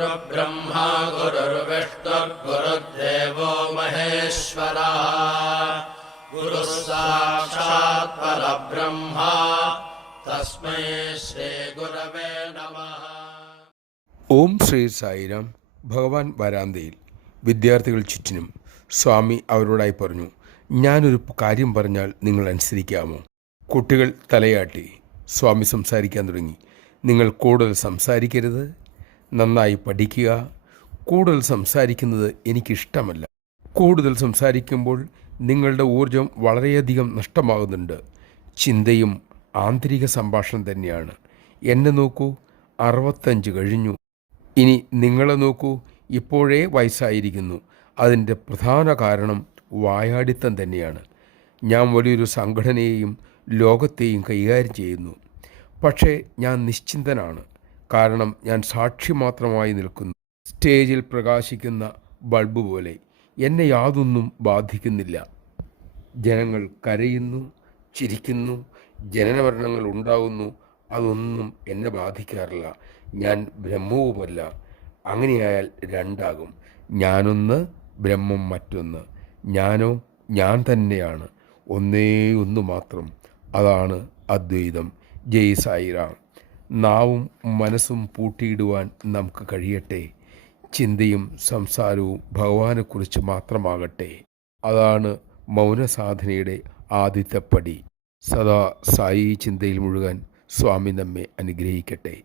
गुरुर्ब्रह्मा गुरुर्विष्णुर्गुरुर्देवो महेश्वरः गुरुः साक्षात् परब्रह्मा तस्मै श्रीगुरवे नमः ഓം ശ്രീ സായിരാം ഭഗവാൻ വരാന്തയിൽ വിദ്യാർത്ഥികൾ ചുറ്റിനും സ്വാമി അവരോടായി പറഞ്ഞു ഞാനൊരു കാര്യം പറഞ്ഞാൽ നിങ്ങൾ അനുസരിക്കാമോ കുട്ടികൾ തലയാട്ടി സ്വാമി സംസാരിക്കാൻ തുടങ്ങി നിങ്ങൾ കൂടുതൽ സംസാരിക്കരുത് നന്നായി പഠിക്കുക. കൂടുതൽ സംസാരിക്കുന്നത് എനിക്കിഷ്ടമല്ല. കൂടുതൽ സംസാരിക്കുമ്പോൾ നിങ്ങളുടെ ഊർജം വളരെയധികം നഷ്ടമാകുന്നുണ്ട്. ചിന്തയും ആന്തരിക സംഭാഷണം തന്നെയാണ്. എന്നെ നോക്കൂ അറുപത്തഞ്ച് കഴിഞ്ഞു. ഇനി നിങ്ങളെ നോക്കൂ ഇപ്പോഴേ വയസ്സായിരിക്കുന്നു. അതിന്റെ പ്രധാന കാരണം വായാടിത്തം തന്നെയാണ്. ഞാൻ വലിയൊരു സംഘടനയെയും ലോകത്തെയും കൈകാര്യം ചെയ്യുന്നു. പക്ഷേ ഞാൻ നിശ്ചിന്തനാണ്. കാരണം ഞാൻ സാക്ഷി മാത്രമായി നിൽക്കുന്നു. സ്റ്റേജിൽ പ്രകാശിക്കുന്ന ബൾബ് പോലെ എന്നെ യാതൊന്നും ബാധിക്കുന്നില്ല. ജനങ്ങൾ കരയുന്നു ചിരിക്കുന്നു ജനനമരണങ്ങൾ ഉണ്ടാകുന്നു അതൊന്നും എന്നെ ബാധിക്കാറില്ല. ഞാൻ ബ്രഹ്മവുമല്ല. അങ്ങനെയായാൽ രണ്ടാകും. ഞാനൊന്ന് ബ്രഹ്മം മറ്റൊന്ന്. ഞാനോ ഞാൻ തന്നെയാണ്. ഒന്നേ ഒന്ന് മാത്രം. അതാണ് അദ്വൈതം. ജയ് സായിറാം. നാവും മനസ്സും പൂട്ടിയിടുവാൻ നമുക്ക് കഴിയട്ടെ. ചിന്തയും സംസാരവും ഭഗവാനെക്കുറിച്ച് മാത്രമാകട്ടെ. അതാണ് മൗനസാധനയുടെ ആദ്യത്തെ പടി. സദാ സായി ചിന്തയിൽ മുഴുകാൻ സ്വാമി നമ്മെ അനുഗ്രഹിക്കട്ടെ.